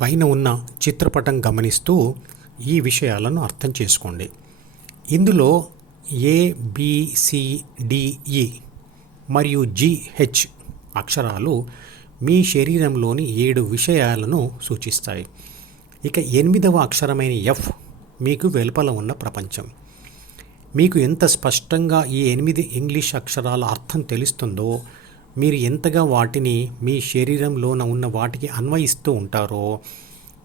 పైన ఉన్న చిత్రపటం గమనిస్తూ ఈ విషయాలను అర్థం చేసుకోండి. ఇందులో ABCDE మరియు GH అక్షరాలు మీ శరీరంలోని 7 విషయాలను సూచిస్తాయి. ఇక 8వ అక్షరమైన F మీకు వెలుపల ఉన్న ప్రపంచం. మీకు ఎంత స్పష్టంగా ఈ 8 ఇంగ్లీష్ అక్షరాల అర్థం తెలుస్తుందో, మీరు ఎంతగా వాటిని మీ శరీరంలోన ఉన్న వాటికి అన్వయిస్తూ ఉంటారో,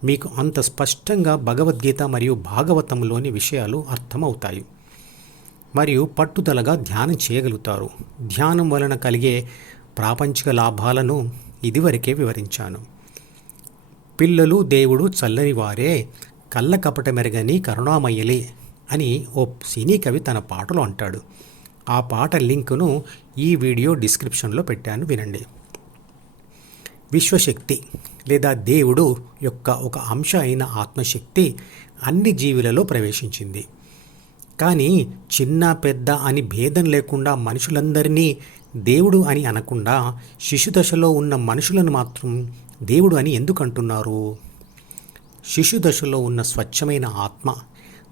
మీకు అంత స్పష్టంగా భగవద్గీత మరియు భాగవతంలోని విషయాలు అర్థమవుతాయి. మరియు పట్టుదలగా ధ్యానం చేయగలుగుతారు. ధ్యానం వలన కలిగే ప్రాపంచిక లాభాలను ఇదివరకే వివరించాను. పిల్లలు దేవుడు చల్లని వారే, కళ్ళ కపట మెరగని కరుణామయ్యలే అని ఓ సినీ కవి తన పాటలో అంటాడు. ఆ పాట లింకును ఈ వీడియో డిస్క్రిప్షన్లో పెట్టాను, వినండి. విశ్వశక్తి లేదా దేవుడు యొక్క ఒక అంశ అయిన ఆత్మశక్తి అన్ని జీవులలో ప్రవేశించింది. కానీ చిన్న పెద్ద అని భేదం లేకుండా మనుషులందరినీ దేవుడు అని అనకుండా శిశుదశలో ఉన్న మనుషులను మాత్రం దేవుడు అని ఎందుకు అంటున్నారు? శిశుదశలో ఉన్న స్వచ్ఛమైన ఆత్మ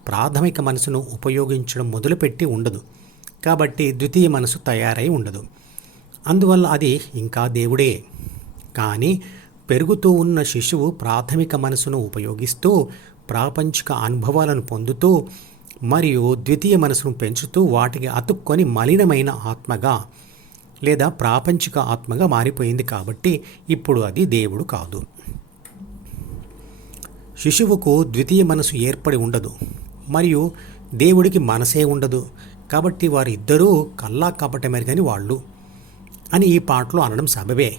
ప్రాథమిక మనసును ఉపయోగించడం మొదలుపెట్టి ఉండదు, కాబట్టి ద్వితీయ మనసు తయారై ఉండదు. అందువల్ల అది ఇంకా దేవుడే. కానీ పెరుగుతూ ఉన్న శిశువు ప్రాథమిక మనసును ఉపయోగిస్తూ ప్రాపంచిక అనుభవాలను పొందుతూ మరియు ద్వితీయ మనసును పెంచుతూ వాటికి అతుక్కొని మలినమైన ఆత్మగా లేదా ప్రాపంచిక ఆత్మగా మారిపోయింది. కాబట్టి ఇప్పుడు అది దేవుడు కాదు. శిశువుకు ద్వితీయ మనసు ఏర్పడి ఉండదు మరియు దేవుడికి మనసే ఉండదు. కాబట్టి వారిద్దరూ కల్లా కపట మెరుగని వాళ్ళు అని ఈ పాటలో అనడం సబబే.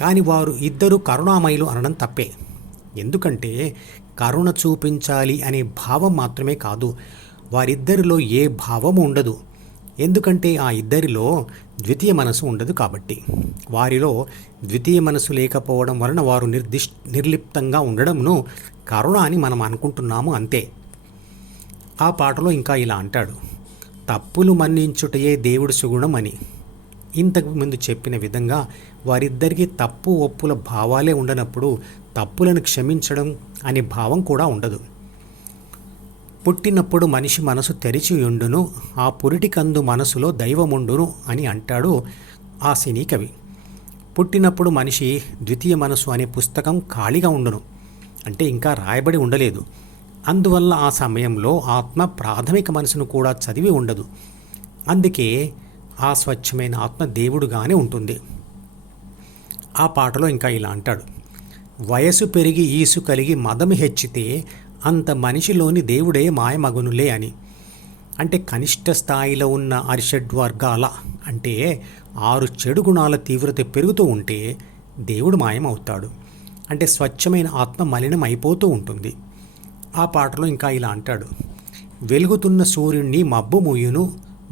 కానీ వారు ఇద్దరు కరుణామయులు అనడం తప్పే. ఎందుకంటే కరుణ చూపించాలి అనే భావం మాత్రమే కాదు, వారిద్దరిలో ఏ భావము ఉండదు. ఎందుకంటే ఆ ఇద్దరిలో ద్వితీయ మనసు ఉండదు. కాబట్టి వారిలో ద్వితీయ మనసు లేకపోవడం వలన వారు నిర్లిప్తంగా ఉండడంను కరుణ అని మనం అనుకుంటున్నాము, అంతే. ఆ పాటలో ఇంకా ఇలా అంటాడు, తప్పులు మన్నించుటయే దేవుడి సుగుణం అని. ఇంతకు ముందు చెప్పిన విధంగా వారిద్దరికీ తప్పు ఒప్పుల భావాలే ఉండనప్పుడు తప్పులను క్షమించడం అనే భావం కూడా ఉండదు. పుట్టినప్పుడు మనిషి మనసు తెరిచి ఉండును, ఆ పురిటికందు మనసులో దైవముండును అని అంటాడు ఆ సినీ కవి. పుట్టినప్పుడు మనిషి ద్వితీయ మనసు అనే పుస్తకం ఖాళీగా ఉండును, అంటే ఇంకా రాయబడి ఉండలేదు. అందువల్ల ఆ సమయంలో ఆత్మ ప్రాథమిక మనసును కూడా చదివి ఉండదు. అందుకే ఆ స్వచ్ఛమైన ఆత్మ దేవుడుగానే ఉంటుంది. ఆ పాటలో ఇంకా ఇలా అంటాడు, వయసు పెరిగి ఈసు కలిగి మదము హెచ్చితే అంత మనిషిలోని దేవుడే మాయమగునులే అని. అంటే కనిష్ట స్థాయిలో ఉన్న అరిషడ్వర్గాల అంటే 6 చెడు గుణాల తీవ్రత పెరుగుతూ ఉంటే దేవుడు మాయమవుతాడు. అంటే స్వచ్ఛమైన ఆత్మ మలినం అయిపోతూ ఉంటుంది. ఆ పాటలో ఇంకా ఇలా అంటాడు, వెలుగుతున్న సూర్యుడిని మబ్బు మూయును,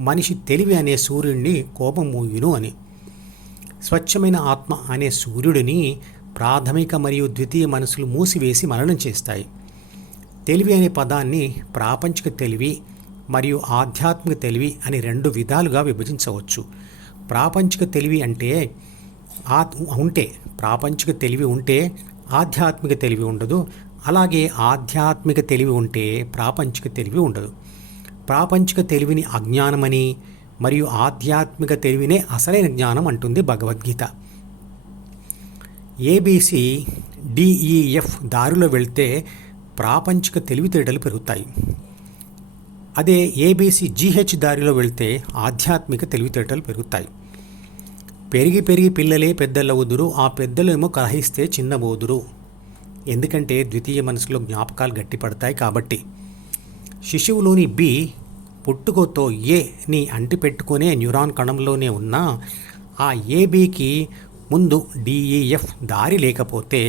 మనిషి తెలివి అనే సూర్యుడిని కోపం మూయును అని. స్వచ్ఛమైన ఆత్మ అనే సూర్యుడిని ప్రాథమిక మరియు ద్వితీయ మనసులు మూసివేసి మరణం చేస్తాయి. తెలివి అనే పదాన్ని ప్రాపంచిక తెలివి మరియు ఆధ్యాత్మిక తెలివి అని 2 విధాలుగా విభజించవచ్చు. ప్రాపంచిక తెలివి అంటే ప్రాపంచిక తెలివి ఉంటే ఆధ్యాత్మిక తెలివి ఉండదు. అలాగే ఆధ్యాత్మిక తెలివి ఉంటే ప్రాపంచిక తెలివి ఉండదు. ప్రాపంచిక తెలివిని అజ్ఞానమని మరియు ఆధ్యాత్మిక తెలివినే అసలైన జ్ఞానం అంటుంది భగవద్గీత. ABCDEF దారిలో వెళ్తే ప్రాపంచిక తెలివితేటలు పెరుగుతాయి. అదే ABCGH దారిలో వెళ్తే ఆధ్యాత్మిక తెలివితేటలు పెరుగుతాయి. పెరిగి పెరిగి పిల్లలే పెద్దలవుదురు, ఆ పెద్దలేమో కలహిస్తే చిన్నబోదురు. ఎందుకంటే ద్వితీయ మనసులో జ్ఞాపకాలు గట్టిపడతాయి కాబట్టి. శిశువులోని B పుట్టుకతో Aని అంటిపెట్టుకునే న్యూరాన్ కణంలోనే ఉన్న ఆ ABకి ముందు DEF దారి లేకపోతే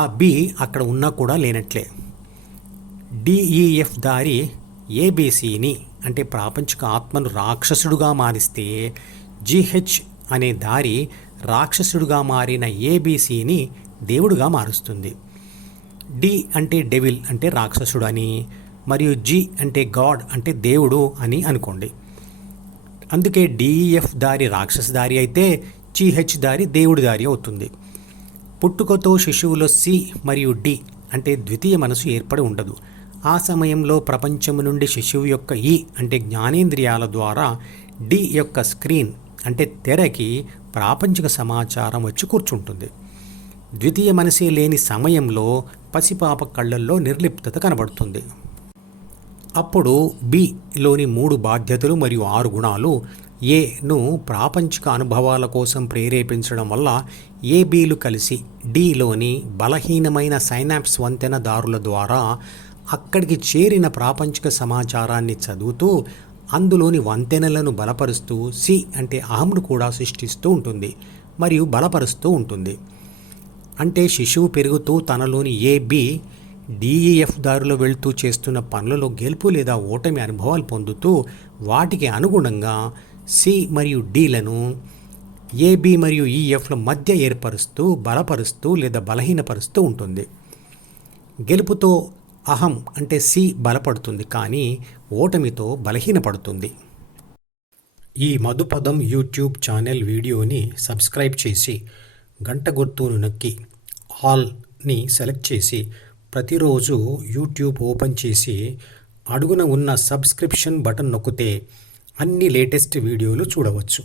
ఆ B అక్కడ ఉన్నా కూడా లేనట్లే. DEF దారి ABCని అంటే ప్రాపంచిక ఆత్మను రాక్షసుడుగా మారిస్తే GH అనే దారి రాక్షసుడుగా మారిన ABCని దేవుడుగా మారుస్తుంది. D అంటే డెవిల్ అంటే రాక్షసుడు అని, మరియు G అంటే గాడ్ అంటే దేవుడు అని అనుకోండి. అందుకే DEF దారి రాక్షస దారి అయితే GH దారి దేవుడి దారి అవుతుంది. పుట్టుకతో శిశువులో సి మరియు డి అంటే ద్వితీయ మనసు ఏర్పడి ఉండదు. ఆ సమయంలో ప్రపంచం నుండి శిశువు యొక్క ఈ అంటే జ్ఞానేంద్రియాల ద్వారా డి యొక్క స్క్రీన్ అంటే తెరకి ప్రాపంచిక సమాచారం వచ్చి కూర్చుంటుంది. ద్వితీయ మనసే లేని సమయంలో పసిపాప కళ్ళల్లో నిర్లిప్తత కనబడుతుంది. అప్పుడు బిలోని 3 బాధ్యతలు మరియు 6 గుణాలు ఏను ప్రాపంచిక అనుభవాల కోసం ప్రేరేపించడం వల్ల ఏబీలు కలిసి డిలోని బలహీనమైన సైనాప్స్ వంతెన దారుల ద్వారా అక్కడికి చేరిన ప్రాపంచిక సమాచారాన్ని చదువుతూ అందులోని వంతెనలను బలపరుస్తూ సి అంటే అహంను కూడా సృష్టిస్తూ ఉంటుంది మరియు బలపరుస్తూ ఉంటుంది. అంటే శిశువు పెరుగుతూ తనలోని ఏబి డిఈఎఫ్ దారిలో వెళ్తూ చేస్తున్న పనులలో గెలుపు లేదా ఓటమి అనుభవాలు పొందుతూ వాటికి అనుగుణంగా సి మరియు డిలను ఏబి మరియు ఈఎఫ్ల మధ్య ఏర్పరుస్తూ బలపరుస్తూ లేదా బలహీనపరుస్తూ ఉంటుంది. గెలుపుతో అహం అంటే సి బలపడుతుంది, కానీ ఓటమితో బలహీనపడుతుంది. ఈ మధుపదం యూట్యూబ్ ఛానల్ వీడియోని సబ్స్క్రైబ్ చేసి గంట గుర్తును నొక్కి ఆల్ని సెలెక్ట్ చేసి ప్రతిరోజు యూట్యూబ్ ఓపెన్ చేసి అడుగున ఉన్న సబ్స్క్రిప్షన్ బటన్ నొక్కితే అన్ని లేటెస్ట్ వీడియోలు చూడవచ్చు.